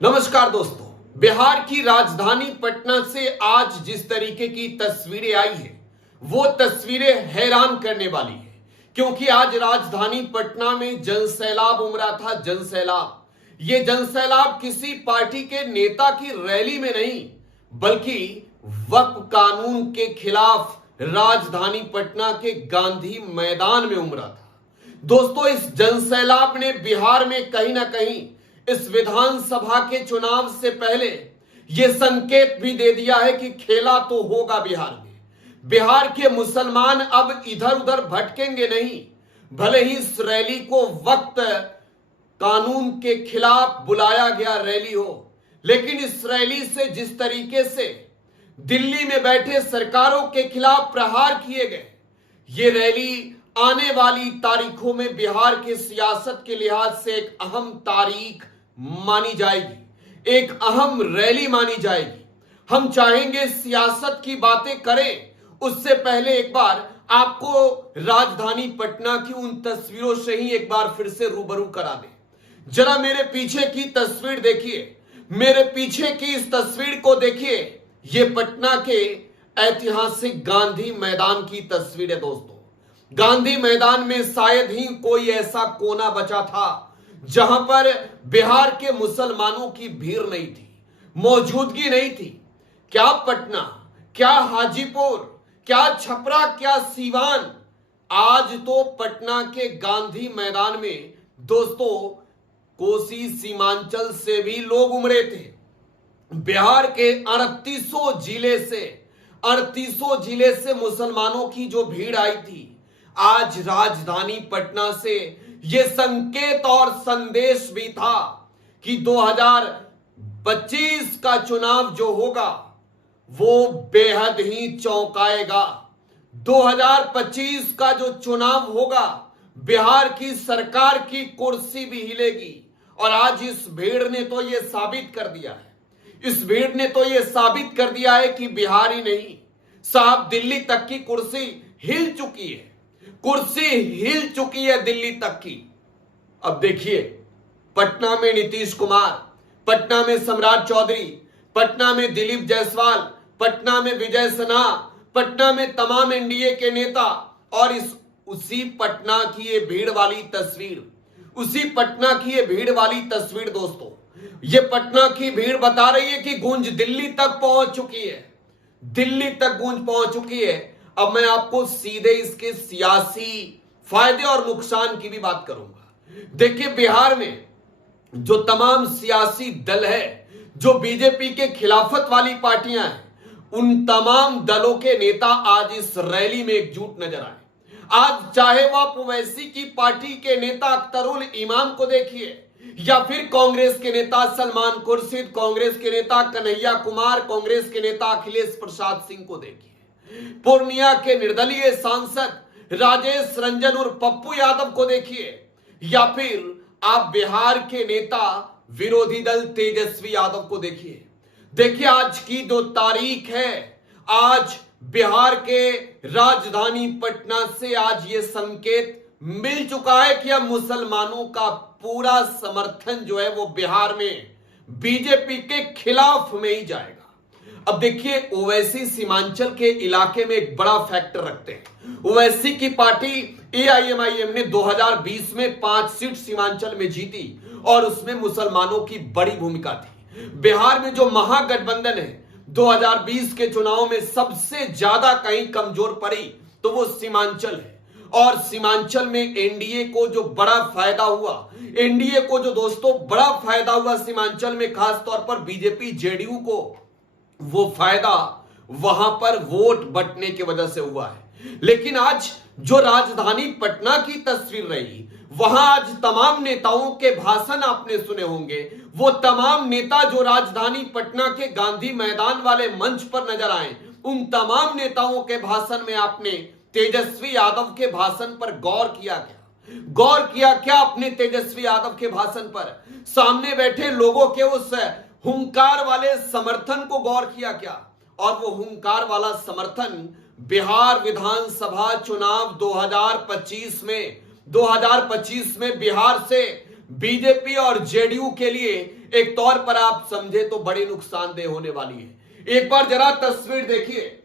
नमस्कार दोस्तों। बिहार की राजधानी पटना से आज जिस तरीके की तस्वीरें आई है वो तस्वीरें हैरान करने वाली है, क्योंकि आज राजधानी पटना में जनसैलाब उमड़ा था। जनसैलाब, ये जनसैलाब किसी पार्टी के नेता की रैली में नहीं बल्कि वक्फ कानून के खिलाफ राजधानी पटना के गांधी मैदान में उमड़ा था। दोस्तों, इस जनसैलाब ने बिहार में कहीं ना कहीं इस विधानसभा के चुनाव से पहले यह संकेत भी दे दिया है कि खेला तो होगा बिहार में। बिहार के मुसलमान अब इधर उधर भटकेंगे नहीं। भले ही इस रैली को वक्त कानून के खिलाफ बुलाया गया रैली हो, लेकिन इस रैली से जिस तरीके से दिल्ली में बैठे सरकारों के खिलाफ प्रहार किए गए, ये रैली आने वाली तारीखों में बिहार के सियासत के लिहाज से एक अहम तारीख मानी जाएगी, एक अहम रैली मानी जाएगी। हम चाहेंगे सियासत की बातें करें, उससे पहले एक बार आपको राजधानी पटना की उन तस्वीरों से ही एक बार फिर से रूबरू करा दें। जरा मेरे पीछे की तस्वीर देखिए, मेरे पीछे की इस तस्वीर को देखिए। यह पटना के ऐतिहासिक गांधी मैदान की तस्वीर है दोस्तों। गांधी मैदान में शायद ही कोई ऐसा कोना बचा था जहां पर बिहार के मुसलमानों की भीड़ नहीं थी, मौजूदगी नहीं थी। क्या पटना, क्या हाजीपुर, क्या छपरा, क्या सीवान, आज तो पटना के गांधी मैदान में दोस्तों कोसी सीमांचल से भी लोग उमड़े थे। बिहार के 3800 जिले से मुसलमानों की जो भीड़ आई थी, आज राजधानी पटना से यह संकेत और संदेश भी था कि 2025 का चुनाव जो होगा वो बेहद ही चौंकाएगा। 2025 का जो चुनाव होगा, बिहार की सरकार की कुर्सी भी हिलेगी। और आज इस भीड़ ने तो यह साबित कर दिया है, इस भीड़ ने तो यह साबित कर दिया है कि बिहार ही नहीं साहब, दिल्ली तक की कुर्सी हिल चुकी है, कुर्सी हिल चुकी है दिल्ली तक की। अब देखिए, पटना में नीतीश कुमार, पटना में सम्राट चौधरी, पटना में दिलीप जायसवाल, पटना में विजय सिन्हा, पटना में तमाम एनडीए के नेता, और उसी पटना की ये भीड़ वाली तस्वीर, उसी पटना की ये भीड़ वाली तस्वीर दोस्तों, ये पटना की भीड़ बता रही है कि गूंज दिल्ली तक पहुंच चुकी है, दिल्ली तक गूंज पहुंच चुकी है। अब मैं आपको सीधे इसके सियासी फायदे और नुकसान की भी बात करूंगा। देखिए, बिहार में जो तमाम सियासी दल है, जो बीजेपी के खिलाफत वाली पार्टियां हैं, उन तमाम दलों के नेता आज इस रैली में एकजुट नजर आए। आज चाहे वह आप ओवैसी की पार्टी के नेता अख्तरुल इमाम को देखिए, या फिर कांग्रेस के नेता सलमान खुर्शीद, कांग्रेस के नेता कन्हैया कुमार, कांग्रेस के नेता अखिलेश प्रसाद सिंह को देखिए, पूर्णिया के निर्दलीय सांसद राजेश रंजन और पप्पू यादव को देखिए, या फिर आप बिहार के नेता विरोधी दल तेजस्वी यादव को देखिए। देखिए, आज की जो तारीख है, आज बिहार के राजधानी पटना से आज ये संकेत मिल चुका है कि अब मुसलमानों का पूरा समर्थन जो है वो बिहार में बीजेपी के खिलाफ में ही जाएगा। अब देखिए, ओवैसी सीमांचल के इलाके में एक बड़ा फैक्टर रखते हैं। ओवैसी की पार्टी एआईएमआईएम ने 2020 में 5 सीट सीमांचल में जीती और उसमें मुसलमानों की बड़ी भूमिका थी। बिहार में जो महागठबंधन है, 2020 के चुनाव में सबसे ज्यादा कहीं कमजोर पड़ी तो वो सीमांचल है। और सीमांचल में एनडीए को जो बड़ा फायदा हुआ, एनडीए को जो दोस्तों बड़ा फायदा हुआ सीमांचल में, खास तौर पर बीजेपी जेडीयू को, वो फायदा वहां पर वोट बंटने की वजह से हुआ है। लेकिन आज जो राजधानी पटना की तस्वीर रही, वहां आज तमाम नेताओं के भाषण आपने सुने होंगे। वो तमाम नेता जो राजधानी पटना के गांधी मैदान वाले मंच पर नजर आए, उन तमाम नेताओं के भाषण में आपने तेजस्वी यादव के भाषण पर गौर किया क्या? गौर किया क्या अपने तेजस्वी यादव के भाषण पर? सामने बैठे लोगों के उस हुंकार वाले समर्थन को गौर किया क्या? और वो हुंकार वाला समर्थन बिहार विधानसभा चुनाव 2025 में बिहार से बीजेपी और जेडीयू के लिए एक तौर पर आप समझे तो बड़ी नुकसानदेह होने वाली है। एक बार जरा तस्वीर देखिए,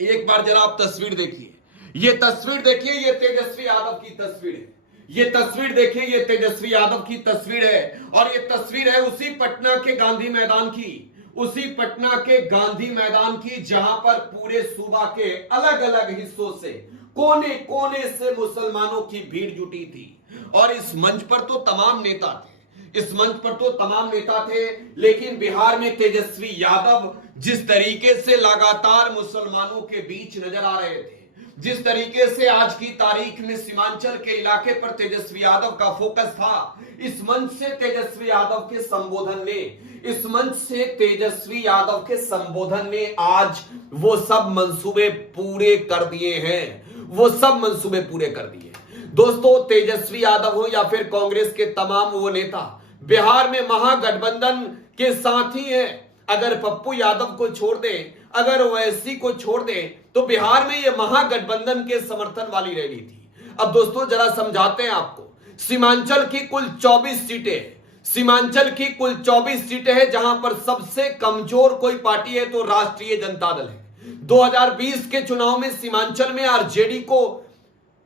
एक बार जरा आप तस्वीर देखिए, ये तस्वीर देखिए, ये तेजस्वी यादव की तस्वीर है। ये तस्वीर देखिए, ये तेजस्वी यादव की तस्वीर है और ये तस्वीर है उसी पटना के गांधी मैदान की, उसी पटना के गांधी मैदान की जहां पर पूरे सूबा के अलग अलग हिस्सों से कोने कोने से मुसलमानों की भीड़ जुटी थी। और इस मंच पर तो तमाम नेता थे, इस मंच पर तो तमाम नेता थे, लेकिन बिहार में तेजस्वी यादव जिस तरीके से लगातार मुसलमानों के बीच नजर आ रहे थे, जिस तरीके से आज की तारीख में सीमांचल के इलाके पर तेजस्वी यादव का फोकस था, इस मंच से तेजस्वी यादव के संबोधन ने, इस मंच से तेजस्वी यादव के संबोधन ने आज वो सब मंसूबे पूरे कर दिए हैं, वो सब मंसूबे पूरे कर दिए। दोस्तों, तेजस्वी यादव हो या फिर कांग्रेस के तमाम वो नेता बिहार में महागठबंधन के साथ ही हैं। अगर पप्पू यादव को छोड़ दें, अगर ओवैसी को छोड़ दें, तो बिहार में ये महागठबंधन के समर्थन वाली रैली थी। अब दोस्तों जरा समझाते हैं आपको, सीमांचल की कुल 24 सीटें, सीमांचल की कुल 24 सीटें हैं, जहां पर सबसे कमजोर कोई पार्टी है तो राष्ट्रीय जनता दल है। 2020 के चुनाव में सीमांचल में आरजेडी को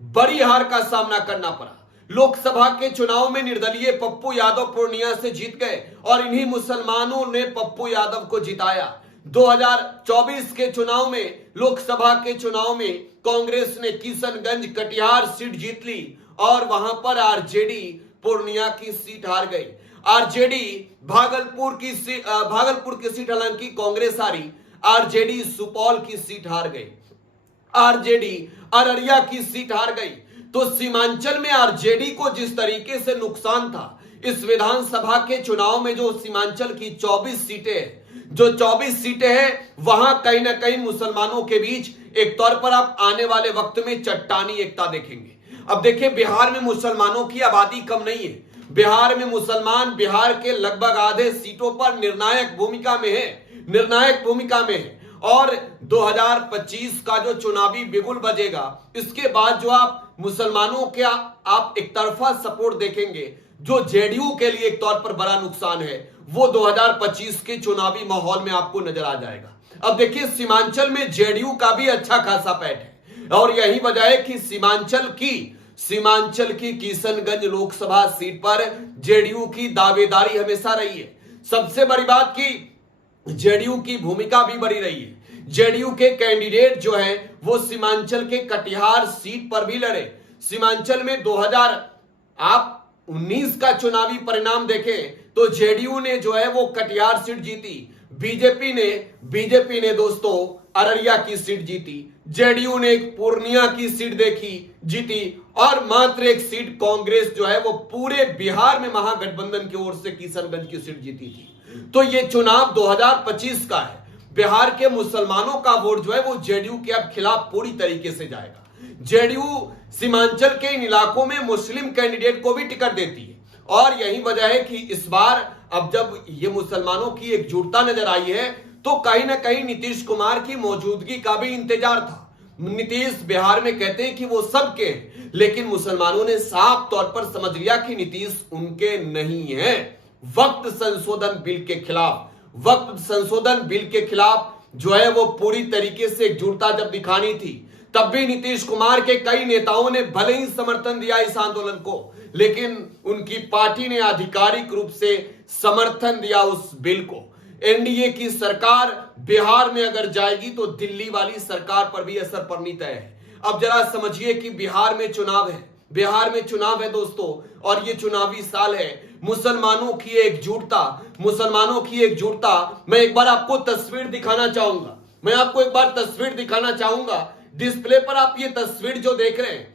बड़ी हार का सामना करना पड़ा। लोकसभा के चुनाव में निर्दलीय पप्पू यादव पूर्णिया से जीत गए और इन्हीं मुसलमानों ने पप्पू यादव को जिताया। 2024 के चुनाव में, लोकसभा के चुनाव में कांग्रेस ने किशनगंज कटिहार सीट जीत ली और वहां पर आरजेडी पूर्णिया की सीट हार गई। आरजेडी भागलपुर की सीट हालांकि कांग्रेस हारी, आरजेडी सुपौल की सीट हार गई, आरजेडी अररिया की सीट हार गई। तो सीमांचल में आरजेडी को जिस तरीके से नुकसान था, इस विधानसभा के चुनाव में जो सीमांचल की 24 सीटें, जो 24 सीटें हैं, वहां कहीं ना कहीं मुसलमानों के बीच एक तौर पर आप आने वाले वक्त में चट्टानी एकता देखेंगे। अब देखिए, बिहार में मुसलमानों की आबादी कम नहीं है। बिहार में मुसलमान बिहार के लगभग आधे सीटों पर निर्णायक भूमिका में है, निर्णायक भूमिका में है। और 2025 का जो चुनावी बिगुल बजेगा, इसके बाद जो आप मुसलमानों के आप एक तरफा सपोर्ट देखेंगे, जो जेडीयू के लिए एक तौर पर बड़ा नुकसान है, वो 2025 के चुनावी माहौल में आपको नजर आ जाएगा। अब देखिए, सीमांचल में जेडीयू का भी अच्छा खासा पैठ है और यही वजह है कि सीमांचल की किशनगंज लोकसभा सीट पर जेडीयू की दावेदारी हमेशा रही है। सबसे बड़ी बात की जेडीयू की भूमिका भी बड़ी रही है। जेडीयू के कैंडिडेट जो है वो सीमांचल के कटिहार सीट पर भी लड़े। सीमांचल में 2019 का चुनावी परिणाम देखें तो जेडीयू ने जो है वो कटिहार सीट जीती, बीजेपी ने दोस्तों अररिया की सीट जीती, जेडीयू ने पूर्णिया की सीट जीती और मात्र एक सीट कांग्रेस जो है वो पूरे बिहार में महागठबंधन की ओर से किशनगंज की सीट जीती थी। तो ये चुनाव 2025 का है। बिहार के मुसलमानों का वोट जो है वो जेडीयू के अब खिलाफ पूरी तरीके से जाएगा। जेडीयू सीमांचल के इन इलाकों में मुस्लिम कैंडिडेट को भी टिकट देती है और यही वजह है कि इस बार अब जब ये मुसलमानों की एकजुटता नजर आई है तो कहीं ना कहीं नीतीश कुमार की मौजूदगी का भी इंतजार था। नीतीश बिहार में कहते हैं कि वो सबके हैं, लेकिन मुसलमानों ने साफ तौर पर समझ लिया कि नीतीश उनके नहीं है। वक्त संशोधन बिल के खिलाफ जो है वो पूरी तरीके से एकजुटता जब दिखानी थी, तब भी नीतीश कुमार के कई नेताओं ने भले ही समर्थन दिया इस आंदोलन को, लेकिन उनकी पार्टी ने आधिकारिक रूप से समर्थन दिया उस बिल को। एनडीए की सरकार बिहार में अगर जाएगी तो दिल्ली वाली सरकार पर भी असर पड़नी तय है। अब जरा समझिए कि बिहार में चुनाव है दोस्तों, और ये चुनावी साल है। मुसलमानों की एकजुटता मैं एक बार आपको तस्वीर दिखाना चाहूंगा। डिस्प्ले पर आप ये तस्वीर जो देख रहे हैं,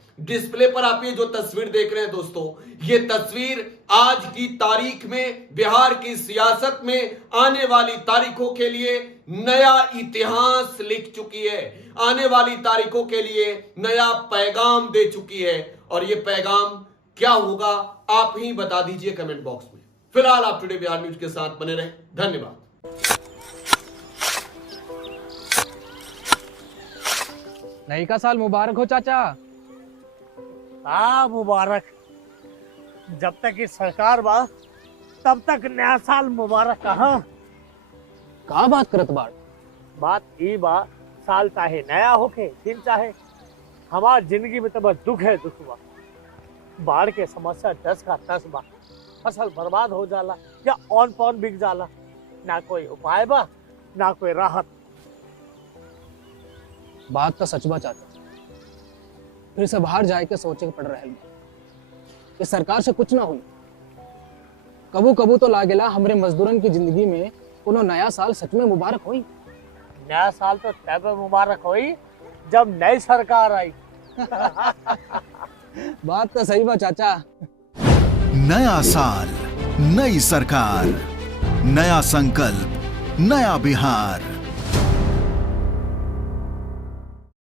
दोस्तों, ये तस्वीर आज की तारीख में बिहार की सियासत में आने वाली तारीखों के लिए नया इतिहास लिख चुकी है, आने वाली तारीखों के लिए नया पैगाम दे चुकी है। और ये पैगाम क्या होगा आप ही बता दीजिए कमेंट बॉक्स में। फिलहाल आप टुडे बिहार न्यूज के साथ बने रहें। धन्यवाद। नई का साल मुबारक हो चाचा। हाँ मुबारक। जब तक ये सरकार बा तब तक नया साल मुबारक कहा। का बात करत बाड़? बात ई बा, साल चाहे नया होके दिन चाहे, हमार जिंदगी में तो बस दुख है, दुख बा। बाढ़ के समस्या 10 का 10 बा। फसल बर्बाद हो जाला या ऑन पॉन बिक जाला, ना कोई उपाय बा ना कोई राहत। बात तो सच बा चाचा, फिर से बाहर जाए के सोचे के पड़ रहा है कि सरकार से कुछ ना हुई। कबू कबू तो लागेला हमरे मजदूरन की जिंदगी में कोनो नया साल सच में मुबारक हुई। नया साल तो तब मुबारक हुई जब नई सरकार आई। बात तो सही बा चाचा। नया साल, नई सरकार, नया संकल्प, नया बिहार।